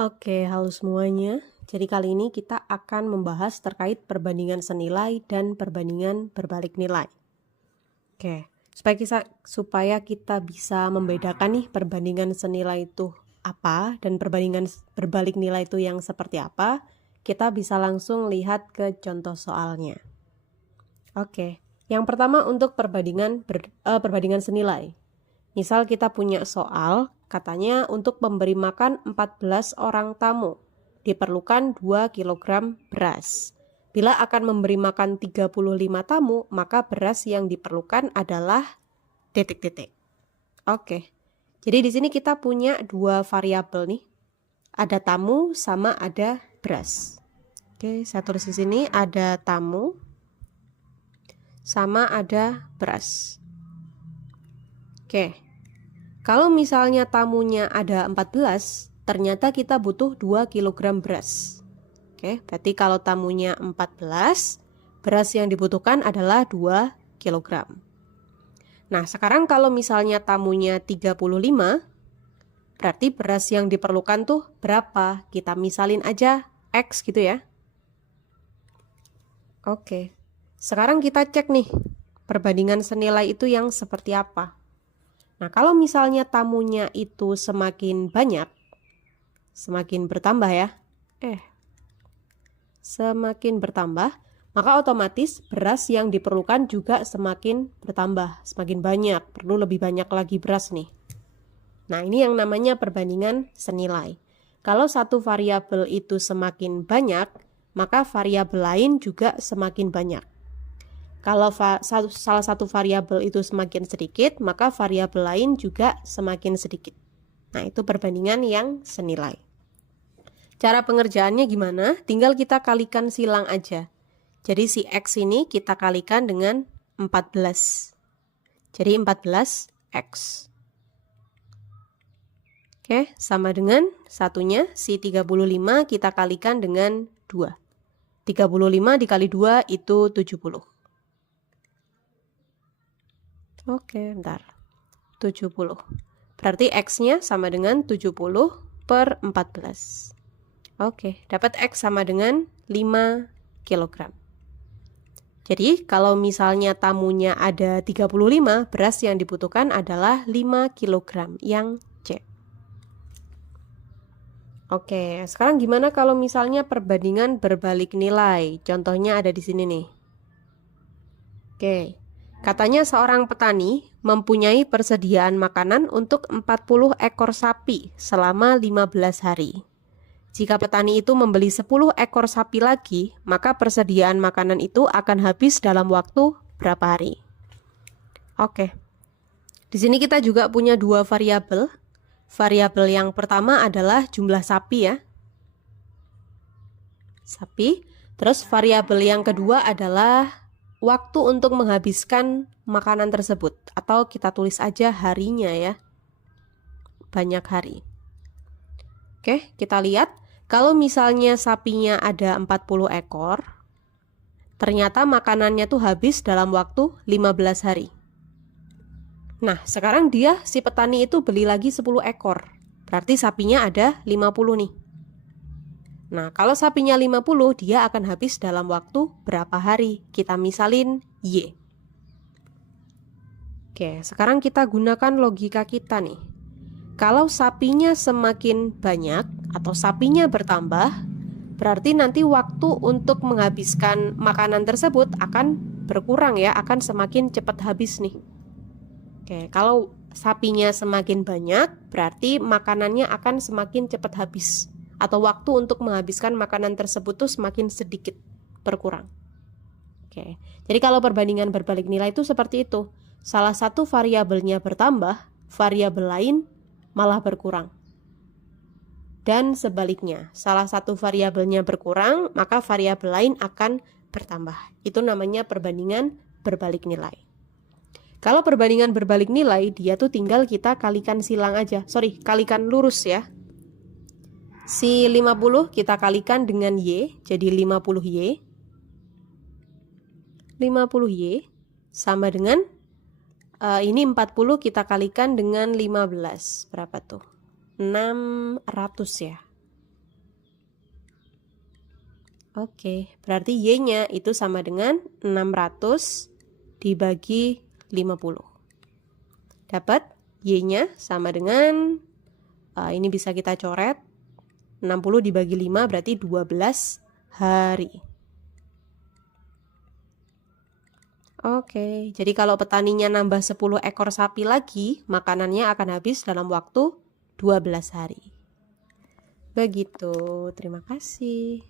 Oke, halo semuanya. Jadi kali ini kita akan membahas terkait perbandingan senilai dan perbandingan berbalik nilai. Oke, supaya kita bisa membedakan nih perbandingan senilai itu apa dan perbandingan berbalik nilai itu yang seperti apa, kita bisa langsung lihat ke contoh soalnya. Oke, yang pertama untuk perbandingan senilai. Misal kita punya soal, katanya untuk memberi makan 14 orang tamu, diperlukan 2 kg beras. Bila akan memberi makan 35 tamu, maka beras yang diperlukan adalah titik-titik. Oke, jadi di sini kita punya dua variabel nih. Ada tamu sama ada beras. Oke, saya tulis di sini ada tamu sama ada beras. Oke, kalau misalnya tamunya ada 14, ternyata kita butuh 2 kg beras. Oke, berarti kalau tamunya 14, beras yang dibutuhkan adalah 2 kg. Nah, sekarang kalau misalnya tamunya 35, berarti beras yang diperlukan tuh berapa? Kita misalin aja X gitu ya. Oke, sekarang kita cek nih, perbandingan senilai itu yang seperti apa. Nah, kalau misalnya tamunya itu semakin banyak, semakin bertambah ya, semakin bertambah, maka otomatis beras yang diperlukan juga semakin bertambah, semakin banyak, perlu lebih banyak lagi beras nih. Nah, ini yang namanya perbandingan senilai. Kalau satu variabel itu semakin banyak, maka variabel lain juga semakin banyak. Kalau salah satu variabel itu semakin sedikit, maka variabel lain juga semakin sedikit. Nah, itu perbandingan yang senilai. Cara pengerjaannya gimana? Tinggal kita kalikan silang aja. Jadi si X ini kita kalikan dengan 14. Jadi 14X. Oke, sama dengan satunya, si 35 kita kalikan dengan 2. 35 dikali 2 itu 70. Oke, bentar. 70. Berarti X-nya sama dengan 70 per 14. Oke, dapat X sama dengan 5 kg. Jadi, kalau misalnya tamunya ada 35, beras yang dibutuhkan adalah 5 kg yang C. Oke, sekarang gimana kalau misalnya perbandingan berbalik nilai? Contohnya ada di sini nih. Oke. Katanya seorang petani mempunyai persediaan makanan untuk 40 ekor sapi selama 15 hari. Jika petani itu membeli 10 ekor sapi lagi, maka persediaan makanan itu akan habis dalam waktu berapa hari? Oke. Di sini kita juga punya dua variabel. Variabel yang pertama adalah jumlah sapi ya. Sapi. Terus variabel yang kedua adalah waktu untuk menghabiskan makanan tersebut, atau kita tulis aja harinya ya, banyak hari. Oke, kita lihat kalau misalnya sapinya ada 40 ekor, ternyata makanannya tuh habis dalam waktu 15 hari. Nah, sekarang si petani itu beli lagi 10 ekor, berarti sapinya ada 50 nih. Nah, kalau sapinya 50, dia akan habis dalam waktu berapa hari? Kita misalin Y. Oke, sekarang kita gunakan logika kita nih. Kalau sapinya semakin banyak atau sapinya bertambah, berarti nanti waktu untuk menghabiskan makanan tersebut akan berkurang ya, akan semakin cepat habis nih. Oke, kalau sapinya semakin banyak, berarti makanannya akan semakin cepat habis. Atau waktu untuk menghabiskan makanan tersebut tuh semakin sedikit berkurang. Oke, jadi kalau perbandingan berbalik nilai itu seperti itu. Salah satu variabelnya bertambah, variabel lain malah berkurang. Dan sebaliknya, salah satu variabelnya berkurang, maka variabel lain akan bertambah. Itu namanya perbandingan berbalik nilai. Kalau perbandingan berbalik nilai, dia tuh tinggal kita kalikan silang aja. Kalikan lurus ya. Si 50 kita kalikan dengan Y, jadi 50Y. 50Y sama dengan, ini 40 kita kalikan dengan 15. Berapa tuh? 600 ya. Oke, berarti Y-nya itu sama dengan 600 dibagi 50. Dapat Y-nya sama dengan, ini bisa kita coret, 60 dibagi 5 berarti 12 hari. Oke, jadi kalau petaninya nambah 10 ekor sapi lagi, makanannya akan habis dalam waktu 12 hari. Begitu, terima kasih.